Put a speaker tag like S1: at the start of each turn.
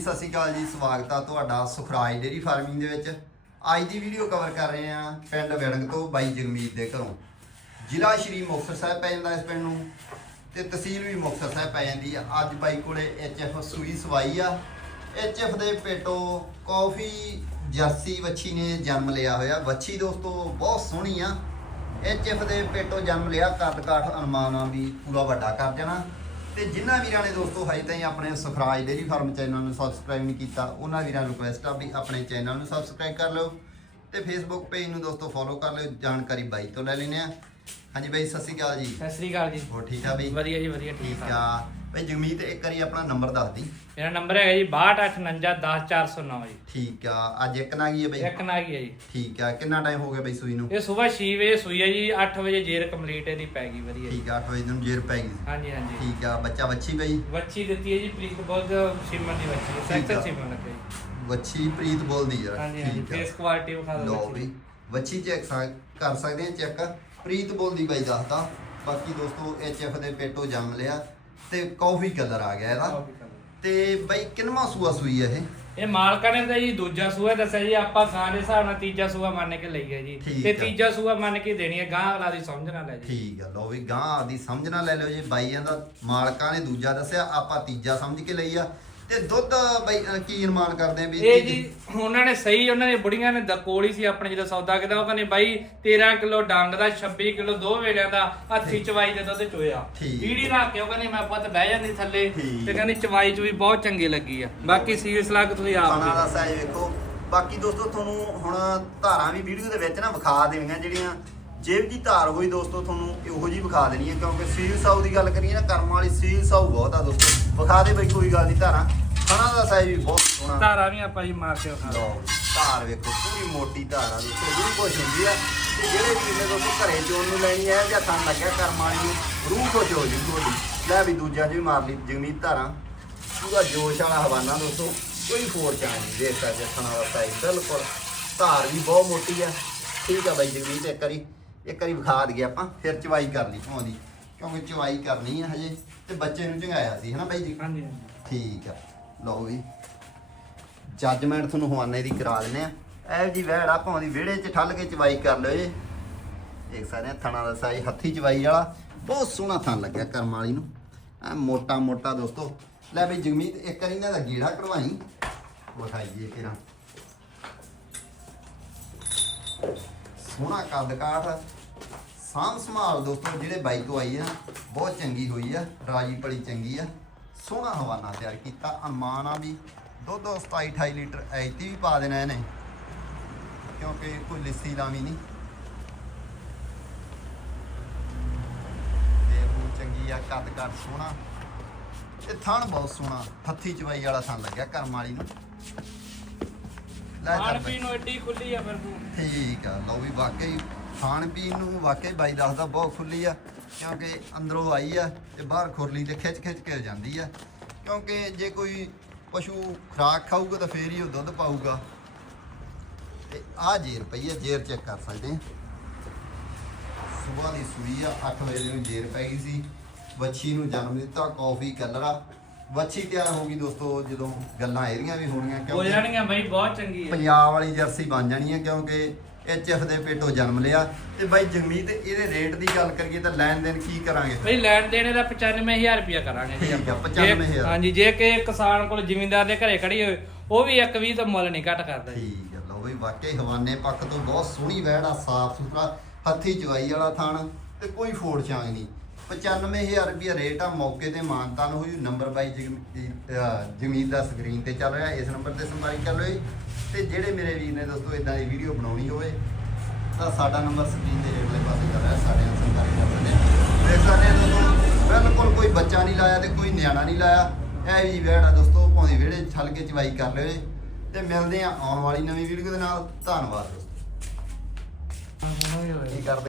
S1: ਸਤਿ ਸ਼੍ਰੀ ਅਕਾਲ ਜੀ, ਸਵਾਗਤ ਆ ਤੁਹਾਡਾ ਸੁਖਰਾਜ ਡੇਰੀ ਫਾਰਮਿੰਗ ਦੇ ਵਿੱਚ। ਅੱਜ ਦੀ ਵੀਡੀਓ ਕਵਰ ਕਰ ਰਹੇ ਆ ਪਿੰਡ ਵਿੜੰਗ ਤੋਂ ਬਾਈ ਜਗਮੀਤ ਦੇ ਘਰੋਂ। ਜ਼ਿਲ੍ਹਾ ਸ਼੍ਰੀ ਮੁਕਤਸਰ ਸਾਹਿਬ ਪੈ ਜਾਂਦਾ ਇਸ ਪਿੰਡ ਨੂੰ ਤੇ ਤਹਿਸੀਲ ਵੀ ਮੁਕਤਸਰ ਸਾਹਿਬ ਪੈ ਜਾਂਦੀ ਆ। ਅੱਜ ਬਾਈ ਕੋਲੇ ਐਚਐਫ ਸੂਈ ਸਵਾਈ ਆ। ਐਚਐਫ ਦੇ ਪੇਟੋ ਕਾਫੀ, ਜਰਸੀ ਵੱਛੀ ਨੇ ਜਨਮ ਲਿਆ ਹੋਇਆ। ਵੱਛੀ ਦੋਸਤੋ, ਬਹੁਤ ਸੋਹਣੀ ਆ। ਐਚਐਫ ਦੇ ਪੇਟੋ ਜਨਮ ਲਿਆ। ਕੱਦ ਕਾਠ ਅਨੁਮਾਨਾਂ ਵੀ ਪੂਰਾ ਵੱਡਾ ਕਰ ਜਾਣਾ ਤੇ ਜਿਨ੍ਹਾਂ ਵੀਰਾਂ ਨੇ ਦੋਸਤੋ ਹਜੇ ਤਾਈਂ ਆਪਣੇ ਸੁਖਰਾਜ ਡੇਰੀ ਫਾਰਮ ਚੈਨਲ ਨੂੰ ਸਬਸਕ੍ਰਾਈਬ ਨਹੀਂ ਕੀਤਾ ਉਹਨਾਂ ਵੀਰਾਂ ਨੂੰ ਰਿਕੁਐਸਟ ਆ ਵੀ ਆਪਣੇ ਚੈਨਲ ਨੂੰ ਸਬਸਕ੍ਰਾਈਬ ਕਰ ਲਓ ਤੇ ਫੇਸਬੁੱਕ ਪੇਜ ਨੂੰ ਦੋਸਤੋ ਫੋਲੋ ਕਰ ਲਿਓ ਜਾਣਕਾਰੀ ਬਾਈ ਤੋਂ ਲੈ ਲੈਨੇ ਆ ਹਾਂਜੀ ਬਾਈ ਸਤਿ ਸ਼੍ਰੀ ਅਕਾਲ ਜੀ।
S2: ਸਤਿ ਸ੍ਰੀ ਅਕਾਲ ਜੀ।
S1: ਹੋਰ ਠੀਕ ਆ ਬਈ?
S2: ਵਧੀਆ ਜੀ ਵਧੀਆ
S1: ਠੀਕ
S2: ਠੀਕ।
S1: ਆ। ਬਈ ਜਗਮੀਤ ਇੱਕ ਵਾਰੀ ਆਪਣਾ ਨੰਬਰ ਦੱਸ ਦੀ।
S2: ਮੇਰਾ ਨੰਬਰ ਹੈਗਾ ਜੀ 6259104409 ਜੀ।
S1: ਠੀਕ ਆ ਅੱਜ ਇੱਕ ਨਾ ਗਈ ਹੈ ਬਈ?
S2: ਇੱਕ ਨਾ ਕੀ ਹੈ ਜੀ।
S1: ਠੀਕ ਆ ਕਿੰਨਾ ਟਾਈਮ ਹੋ ਗਿਆ ਬਈ ਸੂਈ ਨੂੰ?
S2: ਇਹ ਸਵੇਰ 6 ਵਜੇ ਸੂਈ ਹੈ ਜੀ 8 ਵਜੇ ਜੇਰ ਕੰਪਲੀਟ ਇਹਦੀ ਪੈ ਗਈ ਵਧੀਆ ਜੀ।
S1: ਠੀਕ ਆ 8 ਵਜੇ ਨੂੰ ਜੇਰ ਪੈ ਗਈ।
S2: ਹਾਂਜੀ ਹਾਂਜੀ।
S1: ਠੀਕ ਆ ਬੱਚਾ ਵੱਛੀ ਬਈ?
S2: ਬੱਚੀ ਦਿੱਤੀ ਹੈ ਜੀ ਪ੍ਰੀਤ ਬਹੁਤ ਸਿਮਨ ਦੀ ਬੱਚੀ ਹੈ। ਸੈਕਟਰ ਸਿਮਨ ਲੱਗੇ
S1: ਵੱਛੀ ਪ੍ਰੀਤ ਬੋਲਦੀ ਯਾਰ
S2: ਹਾਂਜੀ ਹਾਂਜੀ
S1: ਠੀਕ ਆ।
S2: ਫੇਸ ਕੁਆਲਿਟੀ ਵਿਖਾ ਦਿਓ
S1: ਲਓ
S2: ਬੱਚੀ
S1: ਵੀ ਚੈੱਕ ਕਰ ਸਕਦੇ ਆ ਚੈੱਕ ਪ੍ਰੀਤ ਬੋਲਦੀ ਬਾਈ ਦੱਸਦਾ ਬਾਕੀ ਦੋਸਤੋ ਐਚਐਫ ਦੇ ਪੇਟੋ ਜੰਮ ਲਿਆ। ਤੇ ਕਾਫੀ ਕਲਰ ਆ ਗਿਆ ਇਹਦਾ। ਤੇ ਬਾਈ ਕਿੰਨਵਾਂ ਸੂਆ ਸੂਈ ਹੈ ਇਹ?
S2: ਇਹ ਮਾਲਕਾਂ ਨੇ ਤਾਂ ਜੀ ਦੂਜਾ ਸੂਆ ਦੱਸਿਆ ਜੀ ਆਪਾਂ ਗਾਂ ਦੇ ਹਿਸਾਬ ਨਾਲ ਤੀਜਾ ਸੂਆ ਮੰਨ ਕੇ ਲਈ ਹੈ ਜੀ।
S1: ਠੀਕ
S2: ਤੇ
S1: ਆ।
S2: ਤੀਜਾ ਸੂਆ ਮੰਨ ਕੇ ਦੇਣੀ ਹੈ ਗਾਂ ਅਗਲਾ ਦੀ ਸਮਝ ਨਾ ਲੈ ਜੀ।
S1: ਠੀਕ ਆ ਲਓ ਵੀ ਗਾਂ ਆਦੀ ਸਮਝ ਨਾ ਲੈ ਲਿਓ ਜੀ। ਬਾਈਆਂ ਦਾ ਮਾਲਕਾਂ ਨੇ ਦੂਜਾ ਦੱਸਿਆ ਆਪਾਂ ਤੀਜਾ ਸਮਝ ਕੇ ਲਈ ਆ। ਤੇ ਦੁੱਧ ਬਾਈ ਕੀ ਅਨੁਮਾਨ ਕਰਦੇ ਆ ਵੀ
S2: ਇਹ ਜੀ ਉਹਨਾਂ ਨੇ ਸਹੀ ਉਹਨਾਂ ਨੇ ਬੁੜੀਆਂ ਨੇ ਦਕੋਲੀ ਸੀ ਆਪਣੇ ਜਦੋਂ ਸੌਦਾ ਕੀਤਾ ਉਹ ਕਹਿੰਦੇ ਬਾਈ 13 ਕਿਲੋ ਡੰਗ ਦਾ 26 ਕਿਲੋ ਦੋ ਵੇਲਿਆਂ ਦਾ ਹੱਥੀ ਚਵਾਈ ਦੇ ਦੁੱਧ ਚੋਇਆ
S1: ਠੀਕ।
S2: ਪੀੜੀ ਰੱਖ ਕੇ ਉਹ ਕਹਿੰਦੀ ਮੈਂ ਪੁੱਤ ਬਹਿ ਜਾਂਦੀ ਥੱਲੇ
S1: ਠੀਕ।
S2: ਤੇ ਕਹਿੰਦੀ ਚਵਾਈ ਚ ਵੀ ਬਹੁਤ ਚੰਗੀ ਲੱਗੀ ਆ ਬਾਕੀ ਸੀਰੀਅਸ ਲੱਗ ਤੁਸੀਂ ਆਪ
S1: ਖਾਣਾ ਦਾ
S2: ਦੇਖੋ।
S1: ਸਾਈਜ਼ ਵੇਖੋ ਬਾਕੀ ਦੋਸਤੋ ਤੁਹਾਨੂੰ ਹੁਣ ਧਾਰਾਂ ਵੀ ਵੀਡੀਓ ਦੇ ਵਿੱਚ ਨਾ ਵਿਖਾ ਦੇਣੀਆਂ ਜਿਹੜੀਆਂ ਜੇਬ ਦੀ ਧਾਰ ਹੋਈ ਦੋਸਤੋ ਤੁਹਾਨੂੰ ਇਹੋ ਜੀ ਵਿਖਾ ਦੇਣੀ ਹੈ ਕਿਉਂਕਿ ਸੀਲ ਸਾਊ ਦੀ ਗੱਲ ਕਰੀਏ ਨਾ ਕਰਮ ਵਾਲੀ ਸੀਲ ਸਾਊ ਬਹੁਤ ਆ ਦੋਸਤੋ। ਵਿਖਾ ਦੇ ਬਈ ਕੋਈ ਗੱਲ ਨਹੀਂ ਧਾਰਾਂ। ਖਾਣਾ ਦਾ ਸਾਈਜ਼ ਵੀ ਬਹੁਤ ਸੋਹਣਾ।
S2: ਧਾਰਾ ਵੀ ਆਪਾਂ ਜੀ ਮਾਰ ਕੇ ਵਿਖਾ।
S1: ਲਓ ਧਾਰ ਵੇਖੋ ਪੂਰੀ ਮੋਟੀ ਧਾਰ ਆ ਦੋਸਤੋ ਜਿਹੜੀ ਕੁਛ ਹੁੰਦੀ ਆ ਤੇ ਜਿਹੜੇ ਵੀਰ ਨੇ ਦੋਸਤੋ ਘਰੇ ਚੋਣ ਨੂੰ ਲੈਣੀ ਹੈ ਜਾਂ ਥਾਂ ਲੱਗਿਆ ਕਰਮ ਵਾਲੀ ਨੂੰ ਰੂਹ ਖੁਸ਼ ਹੋ ਜੂ ਤੁਹਾਡੀ। ਲੈ ਵੀ ਦੂਜਾ ਜੀ ਮਾਰ ਲਈ ਜਗਮੀਤ ਧਾਰਾਂ। ਪੂਰਾ ਜੋਸ਼ ਵਾਲਾ ਹਵਾਨਾ ਦੋਸਤੋ ਕੋਈ ਫੋਰ ਚਾਹ ਨਹੀਂ ਦੇਖ ਸਕਦੇ ਖਾਣਾ ਦਾ ਸਾਈਜ਼ ਬਿਲਕੁਲ। ਧਾਰ ਵੀ ਬਹੁਤ ਮੋਟੀ ਆ। ਠੀਕ ਆ ਬਾਈ ਜਗਮੀਤ ਇੱਕ ਵਾਰੀ ਇੱਕ ਵਾਰੀ ਵਿਖਾ ਦਈਏ ਆਪਾਂ ਫਿਰ ਚਵਾਈ ਕਰ ਲਈ ਭਾਉਂਦੀ ਕਿਉਂਕਿ ਚਵਾਈ ਕਰਨੀ ਆ ਹਜੇ ਤੇ ਬੱਚੇ ਨੂੰ ਚੰਗਾਇਆ ਸੀ ਹਨਾ ਬਾਈ ਜੀ?
S2: ਹਾਂਜੀ
S1: ਠੀਕ ਆ ਲਓ ਵੀ। ਜੱਜਮੈਂਟ ਤੁਹਾਨੂੰ ਹਵਾਨੇ ਦੀ ਕਰਾ ਦਿੰਨੇ ਆ। ਇਹ ਜੀ ਵਹਿੜ ਆ ਭਾਵੇਂ ਵਿਹੜੇ 'ਚ ਠੱਲ ਕੇ ਚਵਾਈ ਕਰ ਲਿਓ ਜੀ ਦੇਖ ਸਕਦੇ ਆ ਥਣਾ ਦਾ ਸਾਈ ਹੱਥੀ ਚਵਾਈ ਵਾਲਾ। ਬਹੁਤ ਸੋਹਣਾ ਥਣ ਲੱਗਿਆ ਕਰਮ ਵਾਲੀ ਨੂੰ। ਆ ਮੋਟਾ ਮੋਟਾ ਦੋਸਤੋ। ਲੈ ਵੀ ਜਗਮੀਤ ਇੱਕ ਵਾਰੀ ਇਹਨਾਂ ਦਾ ਗੀੜਾ ਕਢਵਾਈ। ਵਿਖਾਈਏ ਕਿਰਾਂ ਸੋਹਣਾ ਕੱਦ ਕਾਠ ਸਾਂਭ ਸੰਭਾਲ ਦੋਸਤੋ ਜਿਹੜੇ ਬਾਈ ਤੋਂ ਆਈ ਆ ਬਹੁਤ ਚੰਗੀ ਹੋਈ ਆ ਰਾਜੀ ਪਲੀ ਚੰਗੀ ਆ। ਸੋਹਣਾ ਹਵਾਨਾ ਤਿਆਰ ਕੀਤਾ ਅਨਮਾਨ ਆ ਵੀ। ਦੁੱਧ 27 28 ਲੀਟਰ ਐਤੀ ਵੀ ਪਾ ਦੇਣਾ ਇਹਨੇ। ਕਿਉਂਕਿ ਕੋਈ ਲਿੱਸੀ ਲਾਵੀ ਨਹੀਂ। ਤੇ ਉਹ ਚੰਗੀ ਆ ਕੱਦ ਕਾਠ ਸੋਹਣਾ। ਤੇ ਥਣ ਬਹੁਤ ਸੋਹਣਾ ਹੱਥੀ ਚਵਾਈ ਵਾਲਾ ਥਣ ਲੱਗਿਆ ਕਰਮ ਵਾਲੀ ਨੂੰ। ਲੈ
S2: ਨੂੰ ਐਡੀ ਖੁੱਲੀ ਆ ਫਿਰ ਤੂੰ।
S1: ਠੀਕ ਆ ਲਓ ਵੀ ਵਾਕਈ ਖਾਣ ਪੀਣ ਨੂੰ ਵਾਕਈ ਬਾਈ ਦੱਸਦਾ ਬਹੁਤ ਖੁੱਲੀ ਆ ਕਿਉਂਕਿ ਅੰਦਰੋਂ ਆਈ ਆ ਤੇ ਬਾਹਰ ਖੁਰਲੀ ਤੇ ਖਿੱਚ ਖਿੱਚ ਕੇ ਜਾਂਦੀ ਆ। ਕਿਉਂਕਿ ਜੇ ਕੋਈ ਪਸ਼ੂ ਖਰਾਕ ਖਾਊਗਾ ਤਾਂ ਫੇਰ ਹੀ ਉਹ ਦੁੱਧ ਪਾਊਗਾ। ਤੇ ਆ ਜੇਰ ਪਈ ਆ ਜੇਰ ਚੈੱਕ ਕਰ ਸਕਦੇ ਆ। ਸਵੇਰ ਦੀ ਸੂਈ ਆ 8 ਵਜੇ ਨੂੰ ਜੇਰ ਪੈ ਗਈ ਸੀ। ਵੱਛੀ ਨੂੰ ਜਨਮ ਦਿੱਤਾ ਕਾਫੀ ਕਲਰ ਵੱਛੀ ਤਿਆਰ ਹੋ ਗਈ ਦੋਸਤੋ ਜਦੋਂ ਗੱਲਾਂ ਇਹਦੀਆਂ ਵੀ ਹੋਣੀਆਂ
S2: ਹੋ ਜਾਣਗੀਆਂ ਬਾਈ ਬਹੁਤ ਚੰਗੀ ਹੈ
S1: ਪੰਜਾਬ ਵਾਲੀ ਜਰਸੀ ਬਣ ਜਾਣੀ ਹੈ ਕਿਉਂਕਿ ਐਚਐਫ ਦੇ ਪੇਟੋ ਜਨਮ ਲਿਆ ਤੇ ਬਾਈ ਜਗਮੀਤ ਇਹਦੇ ਰੇਟ ਦੀ ਗੱਲ ਕਰੀਏ ਤਾਂ ਲੈਣ ਦੇਣ ਕੀ ਕਰਾਂਗੇ
S2: ਬਈ ਲੈਣ ਦੇਣੇ ਦਾ 95000 ਰੁਪਇਆ ਕਰਾਂਗੇ ਜੀ
S1: ਠੀਕ ਆ,
S2: ਆਪਾਂ।
S1: 95,000
S2: ਜੇ- ਹਾਂਜੀ ਜੇ ਕਿ ਕਿਸਾਨ ਕੋਲ ਜ਼ਿਮੀਂਦਾਰ ਦੇ ਘਰੇ ਖੜੀ ਹੋਵੇ ਉਹ ਵੀ ਇੱਕ ਵੀ ਤਾਂ ਮੁੱਲ ਨਹੀਂ ਘਟ ਕਰਦਾ ਜੀ
S1: ਠੀਕ ਹੈ ਲਓ ਬਈ ਵਾਕਈ ਹਵਾਨੇ ਪੱਕ ਤੋਂ ਬਹੁਤ ਸੋਹਣੀ ਵਹਿੜ ਆ ਸਾਫ਼ ਸੁਥਰਾ ਹੱਥੀ ਚਵਾਈ ਵਾਲਾ ਥਣ ਤੇ ਕੋਈ ਫੋੜ ਚਾਂਗ ਨਹੀਂ 95000 ਰੁਪਏ ਰੇਟ ਆ ਮੌਕੇ ਤੇ ਮਾਨਤਾ ਨੂੰ ਹੋਈ ਨੰਬਰ ਬਾਈ ਜਮੀਨ ਦਾ ਸਕਰੀਨ ਤੇ ਚੱਲ ਰਿਹਾ ਇਸ ਨੰਬਰ ਤੇ ਸੰਪਰਕ ਕਰ ਲਿਓ ਜੀ। ਤੇ ਜਿਹੜੇ ਮੇਰੇ ਵੀਰ ਨੇ ਦੋਸਤੋ ਇਦਾਂ ਦੀ ਵੀਡੀਓ ਬਣਾਉਣੀ ਹੋਵੇ ਤਾਂ ਸਾਡਾ ਨੰਬਰ ਸਕਰੀਨ ਦੇ ਹੇਠਲੇ ਪਾਸੇ ਚੱਲ ਰਿਹਾ ਸਾਡੇ ਨਾਲ ਸੰਪਰਕ ਕਰ ਸਕਦੇ ਆ। ਦੇਖ ਸਕਦੇ ਦੋਸਤੋ ਬਿਲਕੁਲ ਕੋਈ ਬੱਚਾ ਨਹੀਂ ਲਾਇਆ ਤੇ ਕੋਈ ਨਿਆਣਾ ਨਹੀਂ ਲਾਇਆ। ਇਹ ਵੀ ਵਿਹੜਾ ਦੋਸਤੋ ਭਾਵੇਂ ਵਿਹੜੇ ਛੱਲ ਕੇ ਚਵਾਈ ਕਰ ਲਿਓ ਤੇ ਮਿਲਦੇ ਆ ਆਉਣ ਵਾਲੀ ਨਵੀਂ ਵੀਡੀਓ ਦੇ ਨਾਲ। ਧੰਨਵਾਦ ਦੋਸਤੋ। ਕੀ ਕਰਦੇ?